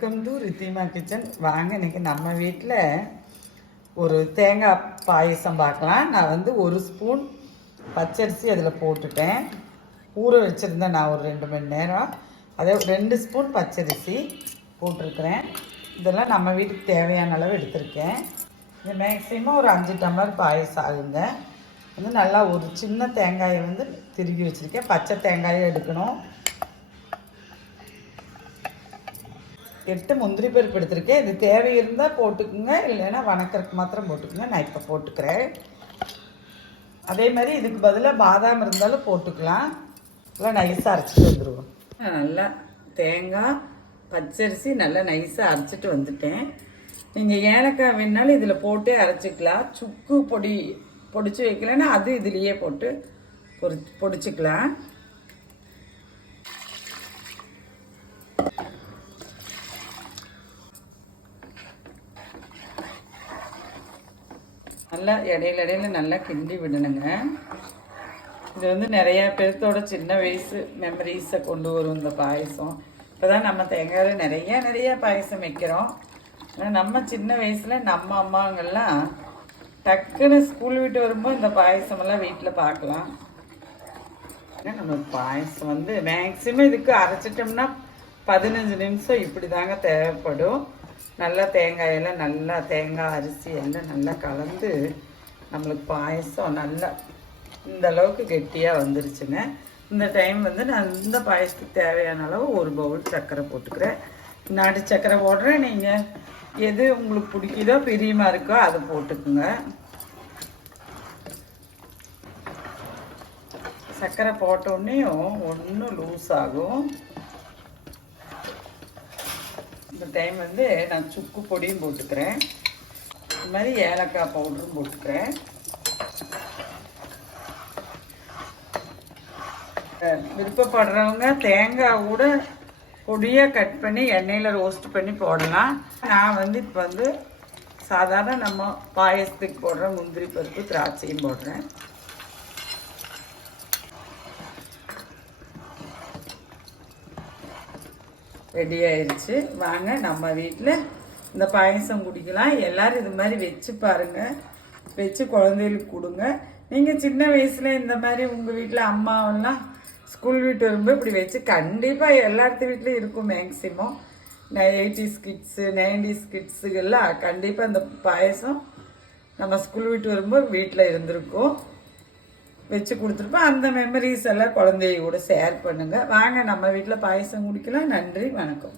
Welcome to Ridhima kitchen. வாங்க இன்னைக்கு நம்ம வீட்டில் ஒரு தேங்காய் பாயசம் பார்க்கலாம். நான் வந்து 1 ஸ்பூன் பச்சரிசி அதில் போட்டுட்டேன். ஊற வச்சுருந்தேன் நான் ஒரு 2 மணி நேரம். அதே 2 ஸ்பூன் பச்சரிசி போட்டிருக்கிறேன். இதெல்லாம் நம்ம வீட்டுக்கு தேவையான அளவு எடுத்திருக்கேன். இது மேக்ஸிமம் ஒரு 5 டம்ளர் பாயசம் ஆகுங்க. வந்து நல்லா ஒரு சின்ன தேங்காயை வந்து திருகி வச்சுருக்கேன். பச்சை தேங்காயை எடுக்கணும். 8 முந்திரி பருப்பு எடுத்திருக்கேன். இது தேவை இருந்தால் போட்டுக்குங்க, இல்லைன்னா வணக்கறதுக்கு மாத்திரம் போட்டுக்குங்க. நான் இப்போ போட்டுக்கிறேன். அதே மாதிரி இதுக்கு பதிலாக பாதாம் இருந்தாலும் போட்டுக்கலாம். நல்லா நைஸாக அரைச்சிட்டு வந்துடுவோம். நல்லா தேங்காய் பச்சரிசி நல்லா நைஸாக அரைச்சிட்டு வந்துட்டேன். நீங்கள் ஏலக்காய் வேணாலும் இதில் போட்டு அரைச்சிக்கலாம். சுக்கு பொடி பொடிச்சு வைக்கலன்னா அது இதுலேயே போட்டு பொடிச்சிக்கலாம். நல்லா இடையில நல்லா கிண்டி விடணுங்க. இது வந்து நிறையா பேர்த்தோட சின்ன வயசு மெமரிஸை கொண்டு வரும் இந்த பாயசம். இப்போ தான் நம்ம தேங்காயில் நிறையா பாயசம் வைக்கிறோம். ஆனால் நம்ம சின்ன வயசில் நம்ம அம்மாங்கள்லாம் டக்குன்னு ஸ்கூல் விட்டு வரும்போது இந்த பாயசமெல்லாம் வீட்டில் பார்க்கலாம். நம்ம பாயசம் வந்து மேக்ஸிமம் இதுக்கு அரைச்சிட்டோம்னா 15 நிமிஷம் இப்படி தாங்க தேவைப்படும். நல்லா தேங்காயெல்லாம் நல்லா தேங்காய் அரிசி எல்லாம் நல்லா கலந்து நம்மளுக்கு பாயசம் நல்லா இந்த அளவுக்கு கெட்டியாக வந்துருச்சுங்க. இந்த டைம் வந்து நான் இந்த பாயசத்துக்கு தேவையான அளவு 1 பவுல் சர்க்கரை போட்டுக்கிறேன். நாட்டு சர்க்கரை போடுறேன். நீங்கள் எது உங்களுக்கு பிடிக்குதோ பிரியமாக இருக்கோ அதை போட்டுக்குங்க. சர்க்கரை போட்டோடனேயும் ஒன்றும் லூஸ் ஆகும். இந்த டைம் வந்து நான் சுக்கு பொடியும் போட்டுக்கிறேன். இது மாதிரி ஏலக்காய் பவுடரும் போட்டுக்கிறேன். விருப்பப்படுறவங்க தேங்காய் கூட பொடியாக கட் பண்ணி எண்ணெயில் ரோஸ்ட் பண்ணி போடலாம். நான் வந்து இப்போ வந்து சாதாரண நம்ம பாயசத்துக்கு போடுற முந்திரி பருப்பு திராட்சையும் போடுறேன். ரெடி ஆயிடுச்சு. வாங்க நம்ம வீட்டில் இந்த பாயசம் குடிக்கலாம். எல்லோரும் இது மாதிரி வச்சு பாருங்கள். வச்சு குழந்தைகளுக்கு கொடுங்க. நீங்கள் சின்ன வயசில் இந்த மாதிரி உங்கள் வீட்டில் அம்மாவெல்லாம் ஸ்கூல் விட்டு வரும்போது இப்படி வச்சு கண்டிப்பாக எல்லாத்து வீட்லேயும் இருக்கும். மேக்ஸிமம் 80s கிட்ஸு 90s கிட்ஸுகள்லாம் கண்டிப்பாக இந்த பாயசம் நம்ம ஸ்கூல் விட்டு வரும்போது வீட்டில் இருந்திருக்கும். வச்சு கொடுத்துருப்போம். அந்த மெமரிஸ் எல்லாம் குழந்தைய கூட ஷேர் பண்ணுங்கள். வாங்க நம்ம வீட்டில் பாயசம் குடிக்கலாம். நன்றி, வணக்கம்.